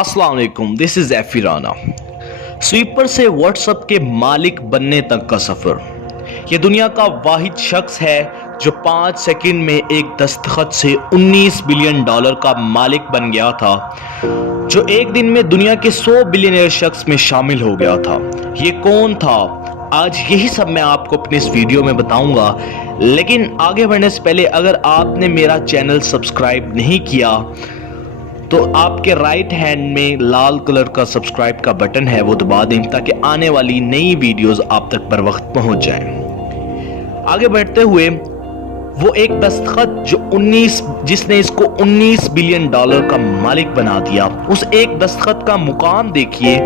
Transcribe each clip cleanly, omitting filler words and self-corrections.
अस्सलाम वालेकुम, this is एफी Rana. Sweeper से व्हाट्सएप के मालिक बनने तक का सफ़र। ये दुनिया का वाहिद शख्स है जो 5 सेकंड में एक दस्तखत से 19 बिलियन डॉलर का मालिक बन गया था, जो एक दिन में दुनिया के 100 बिलियनियर शख्स में शामिल हो गया था। ये कौन था? आज यही सब मैं आपको अपने इस वीडियो में बताऊंगा। लेकिन आगे बढ़ने से पहले अगर आपने मेरा चैनल सब्सक्राइब नहीं किया तो आपके राइट हैंड में लाल कलर का सब्सक्राइब का बटन है, वो दबा दें ताकि आने वाली नई वीडियोस आप तक बर वक्त पहुंच जाएं। आगे बढ़ते हुए वो एक दस्तखत जिसने इसको 19 बिलियन डॉलर का मालिक बना दिया, उस एक दस्तखत का मुकाम देखिए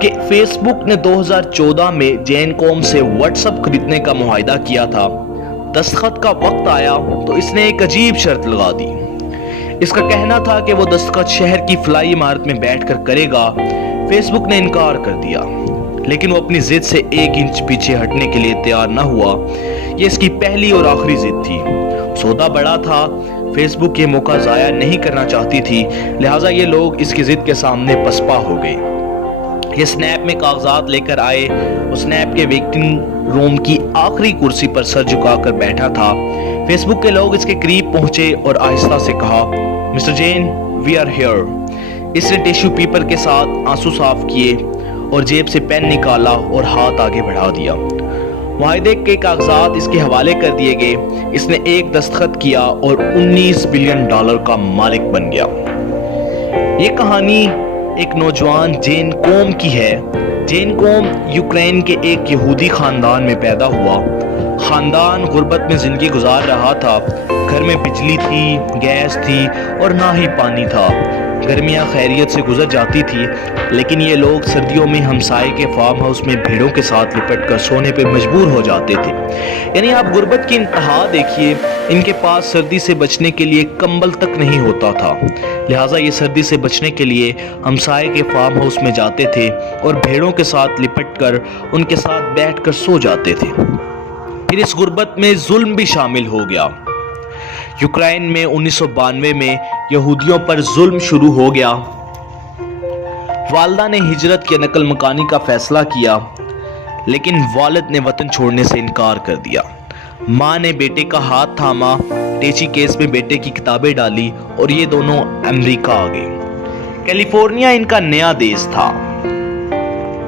कि फेसबुक ने 2014 में जेनकॉम से व्हाट्सएप खरीदने का मुआहिदा किया था। दस्तखत का वक्त आया तो इसने एक अजीब शर्त लगा दी। इसका कहना था कि वो दस्तखत शहर की फ्लाई इमारत में बैठकर करेगा। फेसबुक ने इनकार कर दिया, लेकिन वो अपनी जिद से 1 इंच पीछे हटने के लिए तैयार न हुआ। ये इसकी पहली और आखिरी जिद थी। सौदा बड़ा था, फेसबुक ये मौका जाया नहीं करना चाहती थी, लिहाजा ये लोग इसकी जिद के सामने पसपा हो गए। ये स्नैप में कागजात लेकर आए। उस स्नैप के वेटिंग रूम की आखिरी कुर्सी पर सर झुकाकर बैठा था। फेसबुक के लोग इसके करीब पहुंचे और आहिस्ता से कहा, mister Jain, we are here. इसने टिश्यू पेपर के साथ आंसू साफ किए और जेब से पेन निकाला और हाथ आगे बढ़ा दिया। मुआहिदे के कागजात इसके हवाले कर दिए गए। इसने एक दस्तखत किया और 19 बिलियन डॉलर का मालिक बन गया। ये कहानी एक नौजवान जेनकॉम की है। जेनकॉम यूक्रेन के एक यहूदी खानदान में पैदा हुआ। खानदान गुर्बत में जिंदगी गुजार रहा था। घर में बिजली थी, गैस थी और ना ही पानी था। गर्मियां खैरियत से गुजर जाती थी, लेकिन ये लोग सर्दियों में हमसाये के फार्म हाउस में भेड़ों के साथ लिपट कर सोने पे मजबूर हो जाते थे। यानी आप गुर्बत की इंतहा देखिए। इनके पास सर्दी से बचने के लिए कंबल तक नहीं होता था, लिहाजा ये सर्दी से बचने के लिए हमसाये के फार्म हाउस में जाते थे और भेड़ों के साथ लिपट कर उनके साथ बैठ कर सो जाते थे। फिर इस गुर्बत में जुल्म भी शामिल हो गया। यूक्रेन में 1992 में यहूदियों पर जुल्म शुरू हो गया। वालदा ने हिजरत के नकल मकानी का फैसला किया, लेकिन वालिद ने वतन छोड़ने से इनकार कर दिया। माँ ने बेटे का हाथ थामा, टेची केस में बेटे की किताबें डाली और ये दोनों अमेरिका आ गए। कैलिफोर्निया इनका नया देश था।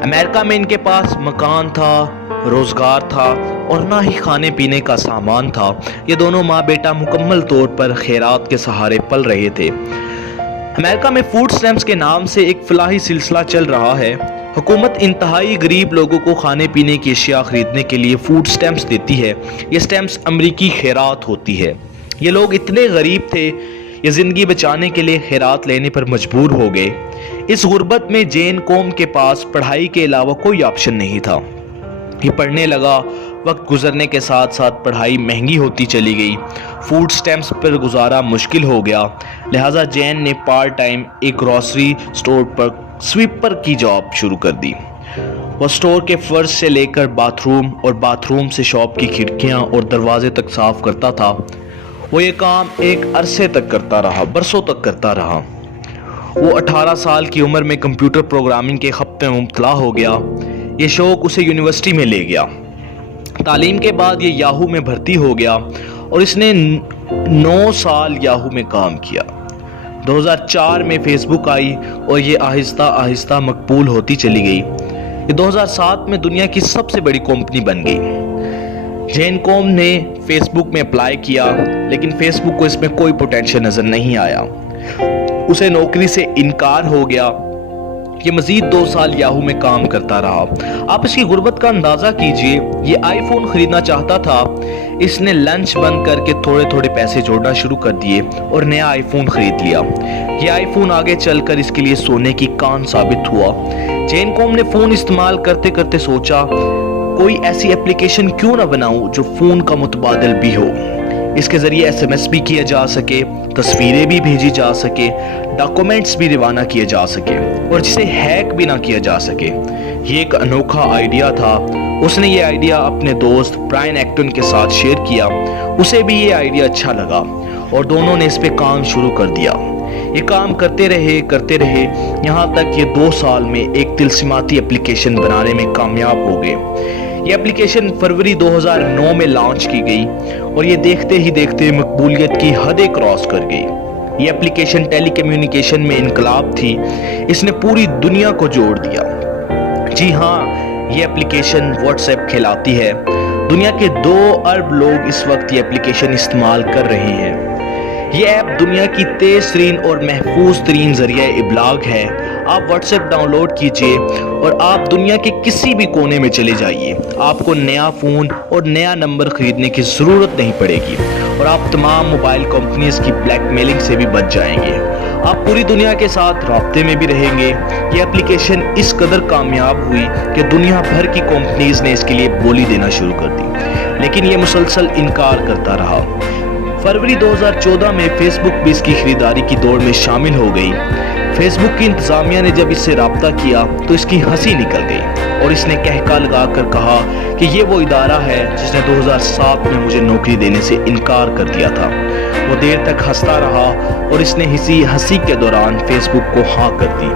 अमेरिका में इनके पास मकान था, रोजगार था और ना ही खाने पीने का सामान था। ये दोनों माँ बेटा मुकम्मल तौर पर खैरात के सहारे पल रहे थे। अमेरिका में फूड स्टैम्प्स के नाम से एक फलाही सिलसिला चल रहा है। हुकूमत इंतहाई गरीब लोगों को खाने पीने की अशिया खरीदने के लिए फूड स्टैम्प्स देती है। ये स्टैम्प्स अमरीकी खैरात होती है। ये लोग इतने गरीब थे, ये जिंदगी बचाने के लिए खैरात लेने पर मजबूर हो गए। इस गुर्बत में जेनकॉम के पास पढ़ाई के अलावा कोई ऑप्शन नहीं था। ये पढ़ने लगा। वक्त गुजरने के साथ साथ पढ़ाई महंगी होती चली गई। फूड स्टैम्प्स पर गुजारा मुश्किल हो गया, लिहाजा जैन ने पार्ट टाइम एक ग्रॉसरी स्टोर पर स्वीपर की जॉब शुरू कर दी। वो स्टोर के फर्श से लेकर बाथरूम और बाथरूम से शॉप की खिड़कियां और दरवाजे तक साफ करता था। वो ये काम एक अरसे तक करता रहा, बरसों तक करता रहा। वो 18 साल की उम्र में कंप्यूटर प्रोग्रामिंग के खप्पे में मुब्तला हो गया। ये शौक उसे यूनिवर्सिटी में ले गया। तालीम के बाद ये याहू में भर्ती हो गया और इसने 9 साल याहू में काम किया। 2004 में फेसबुक आई और ये आहिस्ता आहिस्ता मकबूल होती चली गई। ये 2007 में दुनिया की सबसे बड़ी कंपनी बन गई। जेनकॉम ने फेसबुक में अप्लाई किया, लेकिन फेसबुक को इसमें कोई पोटेंशियल नजर नहीं आया। उसे नौकरी से इनकार हो गया। ये मजीद 2 साल याहू में काम करता रहा। आप इसकी गुर्बत का अंदाजा कीजिए। ये आईफोन खरीदना चाहता था। इसने लंच बंद करके थोड़े थोड़े पैसे जोड़ना शुरू कर दिए और नया आईफोन खरीद लिया। ये आईफोन आगे चलकर इसके लिए सोने की कान साबित हुआ। जेनकॉम ने फोन इस्तेमाल करते करते सोचा, कोई ऐसी एप्लीकेशन क्यों ना बनाऊं जो फोन का मुतबादिल भी हो। इसके जरिए एसएमएस भी किया जा सके, तस्वीरें भी भेजी जा सके, डॉक्यूमेंट्स भी रवाना किए जा सके और जिसे हैक भी ना किया जा सके। ये एक अनोखा आइडिया था। उसने ये आइडिया अपने दोस्त ब्रायन एक्टन के साथ शेयर किया। उसे भी ये आइडिया अच्छा लगा और दोनों ने इस पे काम शुरू कर दिया। یہ کام کرتے رہے یہاں تک یہ 2 سال میں ایک تلسماتی اپلیکیشن بنانے میں کامیاب ہو گئے۔ یہ اپلیکیشن فروری 2009 میں لانچ کی گئی اور یہ دیکھتے ہی دیکھتے مقبولیت کی حدیں کراس کر گئی۔ یہ اپلیکیشن ٹیلی کمیونیکیشن میں انقلاب تھی، اس نے پوری دنیا کو جوڑ دیا۔ جی ہاں، یہ اپلیکیشن واٹس ایپ کہلاتی ہے۔ دنیا کے 2 ارب لوگ اس وقت یہ اپلیکیشن استعمال کر رہے ہیں۔ یہ ایپ دنیا کی تیز ترین اور محفوظ ترین ذریعہ ابلاغ ہے۔ آپ واٹس ایپ ڈاؤن لوڈ کیجئے اور آپ دنیا کے کسی بھی کونے میں چلے جائیے۔ آپ کو نیا فون اور نیا نمبر خریدنے کی ضرورت نہیں پڑے گی اور آپ تمام موبائل کمپنیز کی بلیک میلنگ سے بھی بچ جائیں گے۔ آپ پوری دنیا کے ساتھ رابطے میں بھی رہیں گے۔ یہ اپلیکیشن اس قدر کامیاب ہوئی کہ دنیا بھر کی کمپنیز نے اس کے لیے بولی دینا شروع کر دی، لیکن یہ مسلسل انکار کرتا رہا۔ فروری 2014 میں فیس بک بھی اس کی خریداری کی دوڑ میں شامل ہو گئی۔ فیس بک کی انتظامیہ نے جب اس سے رابطہ کیا تو اس کی ہنسی نکل گئی اور اس نے کہکا لگا کر کہا کہ یہ وہ ادارہ ہے جس نے 2007 میں مجھے نوکری دینے سے انکار کر دیا تھا۔ وہ دیر تک ہنستا رہا اور اس نے ہنسی کے دوران فیس بک کو ہاں کر دی۔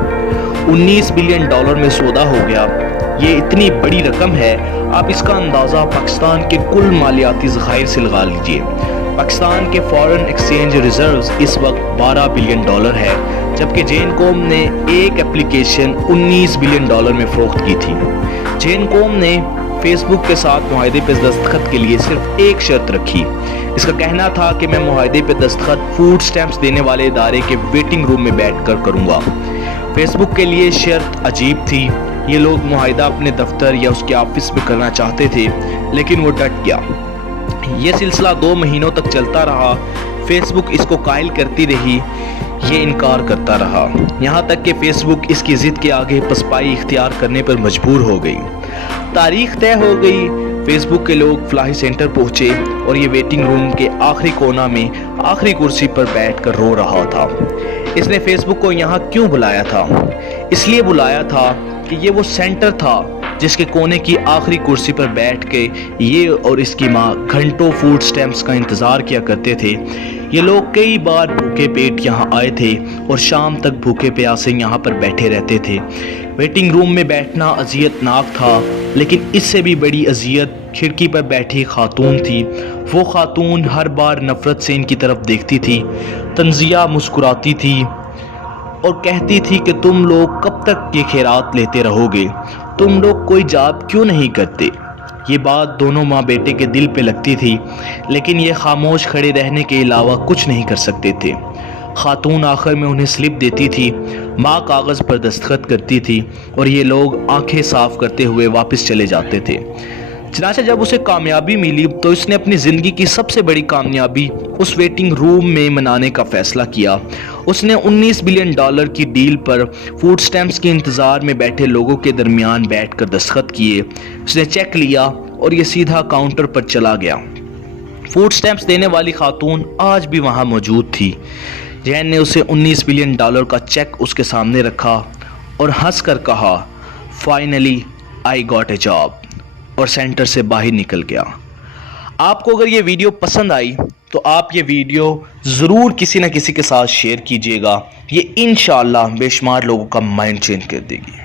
$19 بلین میں سودا ہو گیا۔ یہ اتنی بڑی رقم ہے، آپ اس کا اندازہ پاکستان کے کل مالیاتی ذخائر سے لگا لیجئے۔ پاکستان کے فارن ایکسچینج ریزروز اس وقت $12 بلین ہے، جبکہ جین کوم نے ایک اپلیکیشن $19 بلین میں فروخت کی تھی۔ جین کوم نے فیس بک کے ساتھ معاہدے پہ دستخط کے لیے صرف ایک شرط رکھی۔ اس کا کہنا تھا کہ میں معاہدے پہ دستخط فوڈ سٹیمپس دینے والے ادارے کے ویٹنگ روم میں بیٹھ کر کروں گا۔ فیس بک کے لیے شرط عجیب تھی۔ یہ لوگ معاہدہ اپنے دفتر یا اس کے آفس میں کرنا چاہتے تھے، لیکن وہ ڈٹ گیا۔ یہ سلسلہ 2 مہینوں تک چلتا رہا۔ فیس بک اس کو قائل کرتی رہی، یہ انکار کرتا رہا، یہاں تک کہ فیس بک اس کی ضد کے آگے پسپائی اختیار کرنے پر مجبور ہو گئی۔ تاریخ طے ہو گئی۔ فیس بک کے لوگ فلاحی سینٹر پہنچے اور یہ ویٹنگ روم کے آخری کونا میں آخری کرسی پر بیٹھ کر رو رہا تھا۔ اس نے فیس بک کو یہاں کیوں بلایا تھا؟ اس لیے بلایا تھا کہ یہ وہ سینٹر تھا جس کے کونے کی آخری کرسی پر بیٹھ کے یہ اور اس کی ماں گھنٹوں فوڈ سٹیمپس کا انتظار کیا کرتے تھے۔ یہ لوگ کئی بار بھوکے پیٹ یہاں آئے تھے اور شام تک بھوکے پیاسے یہاں پر بیٹھے رہتے تھے۔ ویٹنگ روم میں بیٹھنا اذیت ناک تھا، لیکن اس سے بھی بڑی اذیت کھڑکی پر بیٹھی خاتون تھی۔ وہ خاتون ہر بار نفرت سے ان کی طرف دیکھتی تھی، تنزیہ مسکراتی تھی اور کہتی تھی کہ تم لوگ کب تک یہ خیرات لیتے رہو گے؟ تم لوگ کوئی جاب کیوں نہیں کرتے؟ یہ بات دونوں ماں بیٹے کے دل پہ لگتی تھی، لیکن یہ خاموش کھڑے رہنے کے علاوہ کچھ نہیں کر سکتے تھے۔ خاتون آخر میں انہیں سلپ دیتی تھی، ماں کاغذ پر دستخط کرتی تھی اور یہ لوگ آنکھیں صاف کرتے ہوئے واپس چلے جاتے تھے۔ چنانچہ جب اسے کامیابی ملی تو اس نے اپنی زندگی کی سب سے بڑی کامیابی اس ویٹنگ روم میں منانے کا فیصلہ کیا۔ اس نے $19 بلین کی ڈیل پر فوڈ سٹیمپس کے انتظار میں بیٹھے لوگوں کے درمیان بیٹھ کر دستخط کیے۔ اس نے چیک لیا اور یہ سیدھا کاؤنٹر پر چلا گیا۔ فوڈ سٹیمپس دینے والی خاتون آج بھی وہاں موجود تھی۔ جین نے اسے $19 بلین کا چیک اس کے سامنے رکھا اور ہنس کر کہا، "finally I got a job", اور سینٹر سے باہر نکل گیا۔ آپ کو اگر یہ ویڈیو پسند آئی تو آپ یہ ویڈیو ضرور کسی نہ کسی کے ساتھ شیئر کیجئے گا۔ یہ انشاءاللہ بے شمار لوگوں کا مائنڈ چینج کر دے گی۔